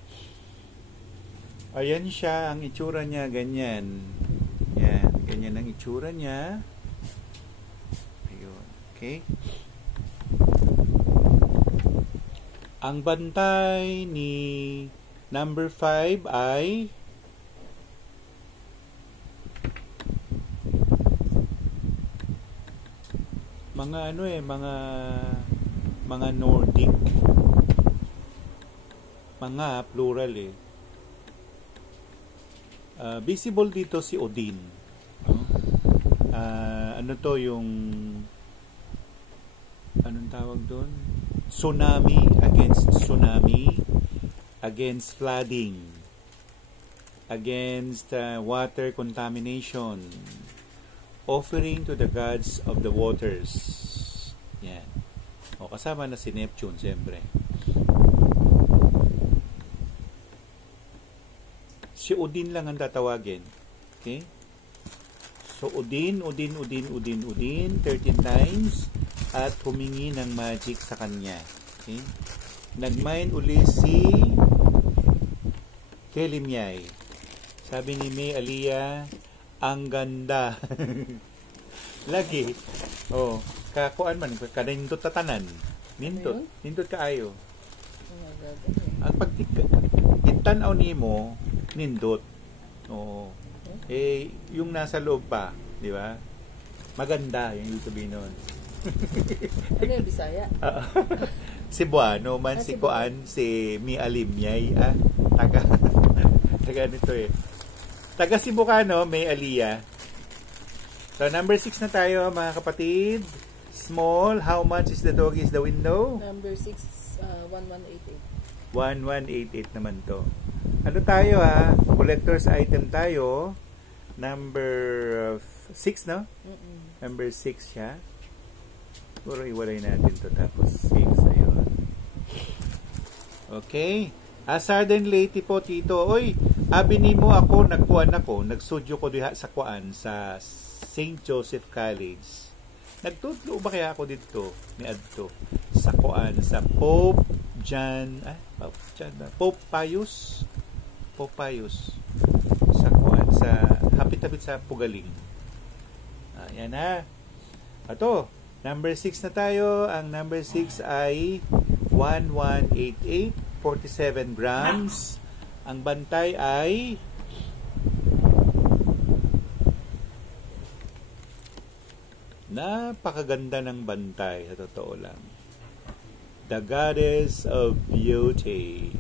Ayan siya, ang itsura niya, ganyan. Yan, ganyan ang itsura niya. Ayun, okay. Ang bantay ni number 5 ay mga mga Nordic, mga plural visible dito si Odin, no? Ano to yung anong tawag doon, tsunami, against flooding, against water contamination, offering to the gods of the waters. Yan. O, kasama na si Neptune, siyempre. Si Odin lang ang tatawagin. Okay? So, Odin, 13 times, at humingi ng magic sa kanya. Okay? Nagmain uli si Kelly Miay. Sabi ni May Aliyah, ang ganda. Lagi. Oh, kakuan man, kanindot tatanan. Nindot kaayo. Ang pagtanaw nimo, nindot. Oo. Yung nasa loob pa, di ba? Maganda yung YouTube nun. Ano yung Bisaya? Cebuano man, si Kuan, si Mi Alimyay, taga nito taga Cebuano, May Aliyah. So, number 6 na tayo, mga kapatid. Small, how much is the dog is the window? Number 6, 1188. 1188 naman to. Ano tayo collector's item tayo. Number 6, no? Number 6 siya. Siguro iwalay natin to, tapos 6, ayun. Okay. Southern Lady po, Tito. Oy, abini mo ako, nagsudyo ko diha sa kuan, sa St. Joseph College. Nagtutlo ba kaya ako dito, ni Adto, sa kuan, sa Pope Pius. Sa kuan, sa hapit-hapit sa Pugaling. Ayan Ato, number 6 na tayo. Ang number 6 ay 1188, 47 grams. Ang bantay ay napakaganda ng bantay, sa totoo lang. The Goddess of Beauty,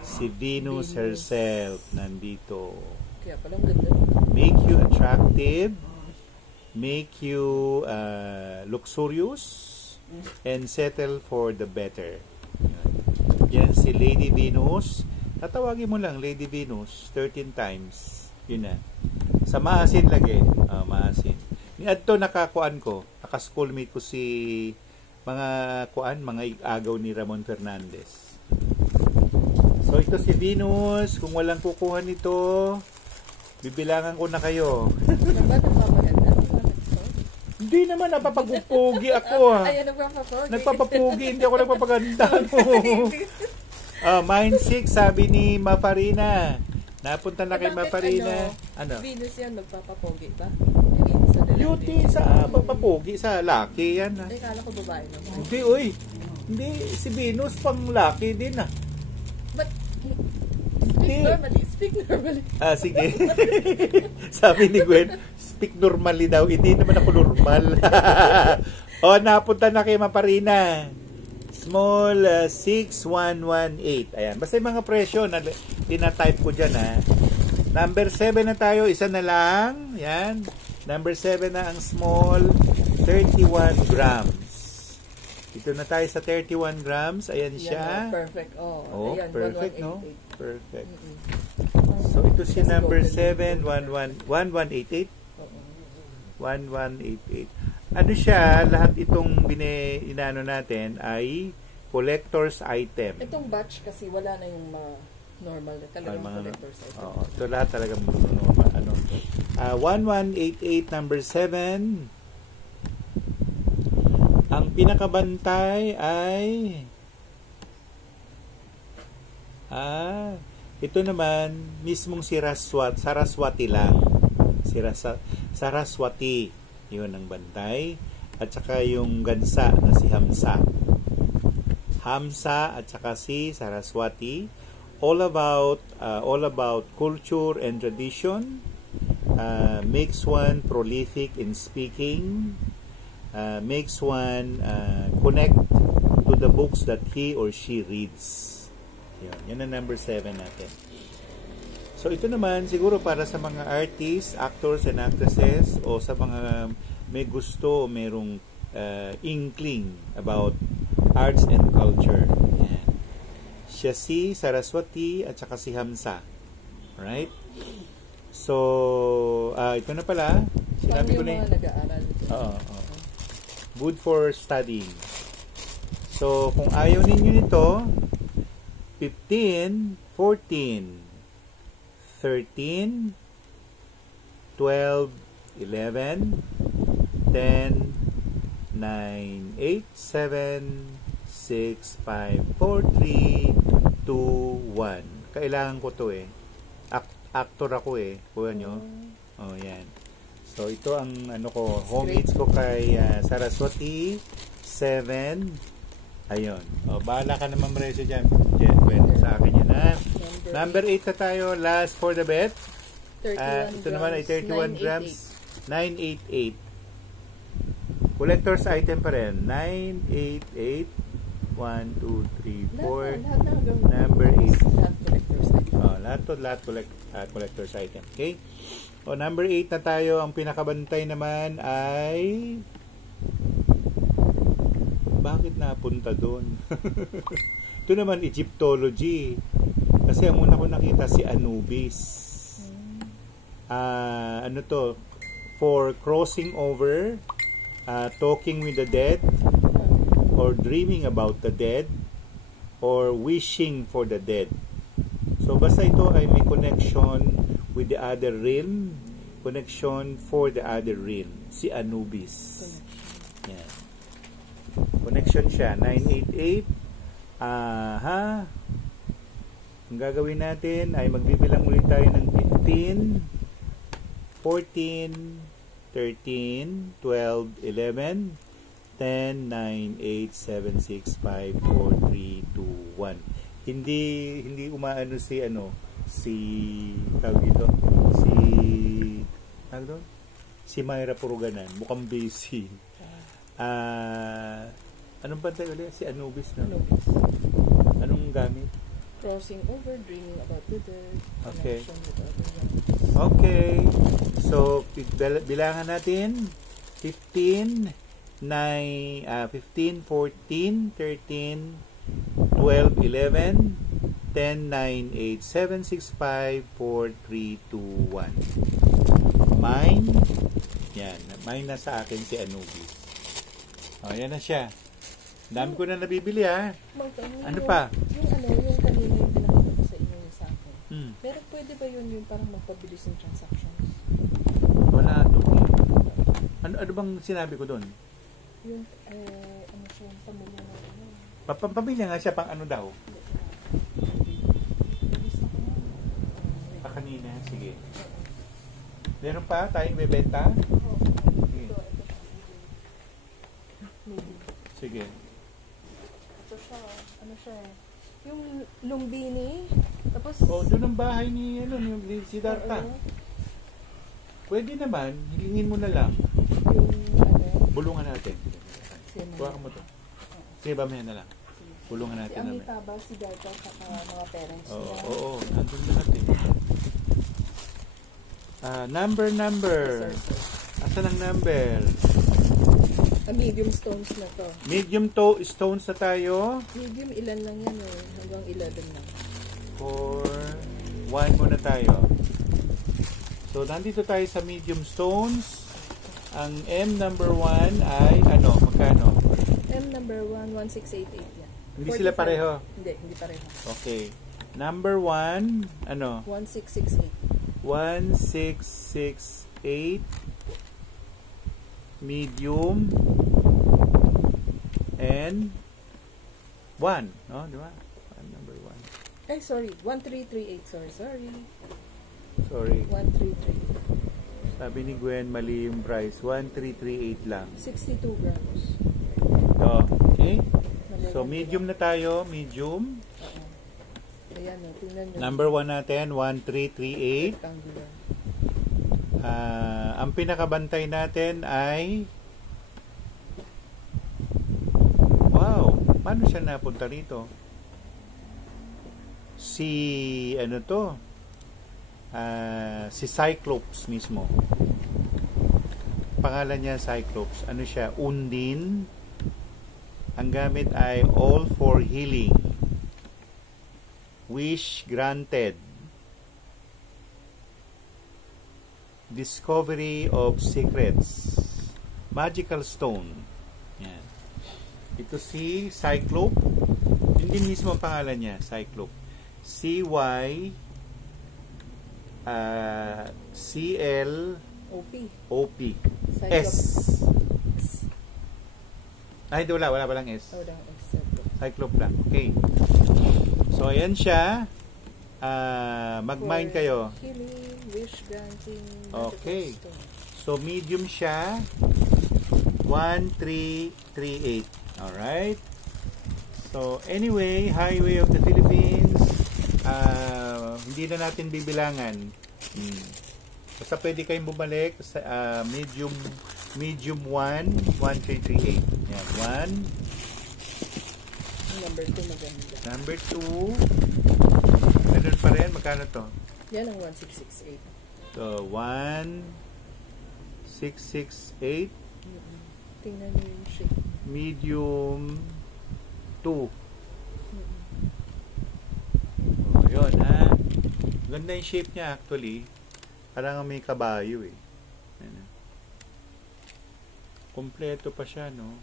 si Venus herself nandito. Kaya palang ganda. Make you attractive, make you luxurious, and settle for the better. Yan si Lady Venus. Tatawagin mo lang Lady Venus 13 times. Yun na. Sa maasin lagi. Maasin. Ni adto nakakuan ko. Naka-schoolmate ko si mga agaw ni Ramon Fernandez. So ito si Venus. Kung walang kukuha nito, bibilangan ko na kayo. Hindi naman, napapagupogi ako Ayan, nagpapapogi. Nagpapapogi, hindi ako nagpapaganda. Mine 6, sabi ni Mafarina. Napunta na kay Mafarina. Ano? Venus yan, nagpapapogi ba? Beauty sa papapogi, sa laki yan. Ay, kala ko babae naman. Hindi, uy. Hindi, si Venus pang laki din But, speak normally. Sige. Sabi ni Gwen, speak normally daw. Hindi naman ako normal. Napunta na kay Maparina. Small 6118. Ayan. Basta yung mga presyo na tina-type ko dyan Number 7 na tayo. Isa na lang. Yan. Number 7 na ang small. 31 grams. Ito na tayo sa 31 grams. Ayan siya. Yan, perfect. Oh, Oh, ayan, perfect, 1188. no? Perfect. Mm-mm. So, ito si Let's number go. 7, 1188. Oo. 1188. Ano siya, lahat itong inano natin ay collector's item. Itong batch kasi wala na yung normal talagang Mga- collector's item. Oo, ito lahat talagang normal. Ano. 1188, number 7. Ang pinakabantay ay ito naman mismong si Saraswati lang. Saraswati, yun ang bantay. At saka yung gansa na si Hamsa. Hamsa at saka si Saraswati. All about culture and tradition. Makes one prolific in speaking. Makes one connect to the books that he or she reads. Yan ang number 7 natin. So ito naman siguro para sa mga artists, actors and actresses o sa mga may gusto o merong inkling about arts and culture. Yan. Siya si Saraswati at saka si Hamsa. Alright? So, ito na pala. Sinabi ko Paano na yung mga nag-aaral? Oo. Good for studying. So, kung ayaw ninyo nito, 15, 14, 13, 12, 11, 10, 9, 8, 7, 6, 5, 4, 3, 2, 1. Kailangan ko to eh. Actor ako eh. Kuha nyo. Oh, yan. So, ito ang ano ko, home aids ko kay Saraswati, 7. Ayun. O, bahala ka naman Marisha dyan. Bueno, sa akin yun ha. Number 8 na tayo. Last for the bet. 31 ito naman ay 31 grams. 988. 988. Collector's item pa rin. 988. 1, 2, 3, 4. Number 8. Lahat collector's item. Lahat collector's item. Okay? O, number 8 na tayo. Ang pinakabantay naman ay bakit napunta doon? Ito naman Egyptology. Kasi ang una ko nakita si Anubis. Ano to? For crossing over, talking with the dead, or dreaming about the dead, or wishing for the dead. So basta ito ay may connection with the other realm, connection for the other realm. Si Anubis. Yan. Connection siya. 988. Ang gagawin natin ay magbibilang ulit tayo ng 15, 14, 13, 12, 11, 10, 9, 8, 7, 6, 5, 4, 3, 2, 1. Hindi umaano si tawag dito, si Myra Puruganan. Mukhang busy. Anong bantay ulit? Si Anubis na. Anubis. Anong gamit? Crossing over, dreaming about the dead. Okay. Connection with other realms. Okay. So, bilangan natin. 15, 14, 13, 12, 11, 10, 9, 8, 7, 6, 5, 4, 3, 2, 1. Mine. Yan. Mine na sa akin si Anubis. Yan na siya. Dami ko na nabibili ha. Ano pa? Yung kanina yung pinakita ko sa inyo sa akin. Pero pwede ba yung parang magpabilis yung transactions? Wala doon. Ano bang sinabi ko doon? Yung, ano siya, yung pamilya na ano. Pamilya nga siya, pang ano daw? Bilis ako na. Kanina, sige. Meron pa tayong bebenta? Sige. Maybe. Sige. Ito siya, ano siya, yung Lumbini, tapos, Doon ang bahay ni si Darta. Pwede naman, hilingin mo na lang. yung, Bulungan natin. Sino? Kuha ka mo to. Sige, mamaya na lang. Bulungan Si natin namin. Amitabha, si Darta, saka mga parents Oo, niya. oo, nandun na natin. Number. Yes, sir. Asan ang number? Medium stones na to. Medium stones na tayo. Medium ilan lang yan eh. Hanggang 11 lang. 4, 1 muna tayo. So, nandito tayo sa medium stones. Ang M number 1 ay ano? Magkano? M number 1, 1688 yan. Hindi sila pareho? Hindi pareho. Okay. Number 1, ano? 1668. 1668 medium and 1, no? Di ba? Number 1. Ay, sorry. 1338. Sorry. 1338. Sabi ni Gwen, mali yung price. 1338 lang. 62 grams. Oh, okay? Mali So, lang medium na tayo. Medium. Oo. Ayan, tingnan nyo. Number 1 natin, 1338. Rectangular. Ang pinakabantay natin ay wow, paano siya napunta rito? Si si Cyclops mismo. Pangalan niya Cyclops. Ano siya? Undin. Ang gamit ay all for healing. Wish granted. Discovery of secrets. Magical stone. Yan. Ito si Cyclope. Hindi mismo ang pangalan niya, Cyclope. C-Y C-L-O-P S. Ay, wala palang S. Oh, lang S. Cyclope lang. Okay. So, ayan siya. Mag-mine kayo. Healing, wish granting. Okay. So, medium siya. 1338. Alright. So, anyway, Highway of the Philippines. Hindi na natin bibilangan. Basta pwede kayong bumalik sa medium 1, 1338. Yan. 1. Number 2 maganda. Number 2. Ganun pa rin. Magkano to? Yan ang 1668. So, 1668. Tingnan nyo yung shape. Medium 2. Yun, ha? Ganda yung shape niya actually. Parang may kabayo eh. Ayan. Kompleto pa siya, no?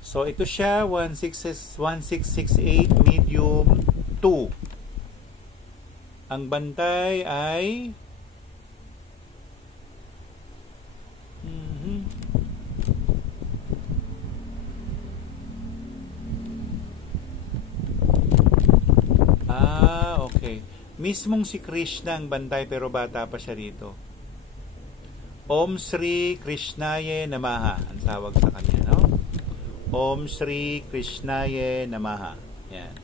So, ito siya, 1668 medium 2. Ang bantay ay okay. Mismong si Krishna ang bantay pero bata pa siya rito. Om Sri Krishnaye Namaha ang tawag sa kanya, no? Om Sri Krishnaye Namaha. Yan.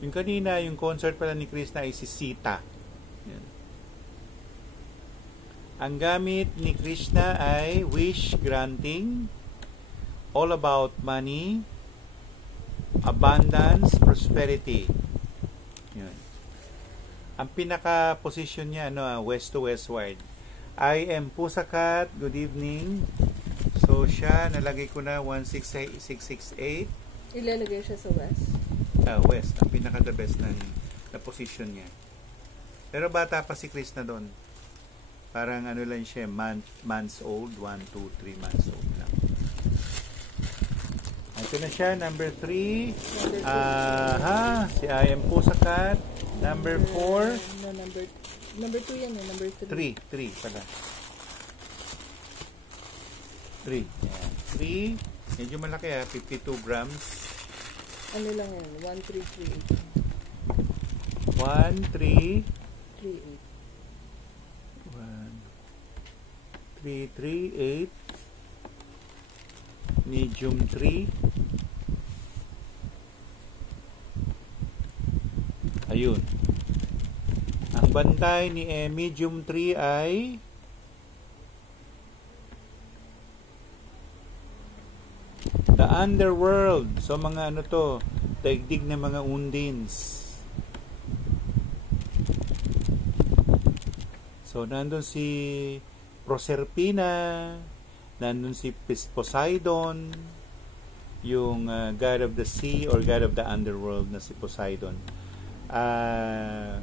Yung kanina, yung concert pala ni Krishna ay si Sita. Yan. Ang gamit ni Krishna ay wish granting, all about money, abundance, prosperity. Yun. Ang pinaka-position niya, west to westward. I am Pusakat. Good evening. So, siya, nalagay ko na 16668. Ilalagay siya sa west? West. Ang pinaka-the best na position niya. Pero bata pa si Krishna doon. Parang ano lang siya, months old. 1, 2, 3 months old lang. Ito na siya, number 3. Si I am Pusakat. Number 4. Number 2 yan, number 3. 3 pala. 3. Yan. 3. Medyo malaki 52 grams. Ano lang yan? 1338. 1338. 1338. Medium 3. Ayun. Ang bantay ni medium 3 ay the underworld. So mga ano to, daigdig na mga undins. So, nandun si Proserpina, nandun si Poseidon, yung god of the sea or god of the underworld na si Poseidon. Ang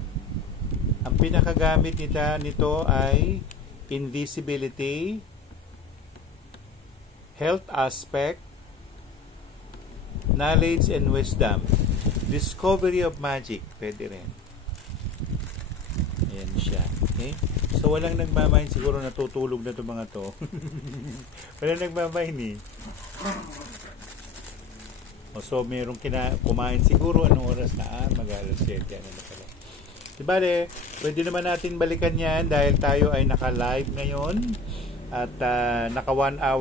pinakagamit nito ay invisibility, health aspect, knowledge and wisdom, discovery of magic, pwede rin. Ayan siya. Okay? So, walang nagmamahin. Siguro natutulog na itong mga to. Walang nagmamahin eh. So, mayroong kumain siguro. Anong oras na? Mag-alas 7. Ano na pala. Dibale, pwede naman natin balikan yan dahil tayo ay naka-live ngayon. At naka 1 hour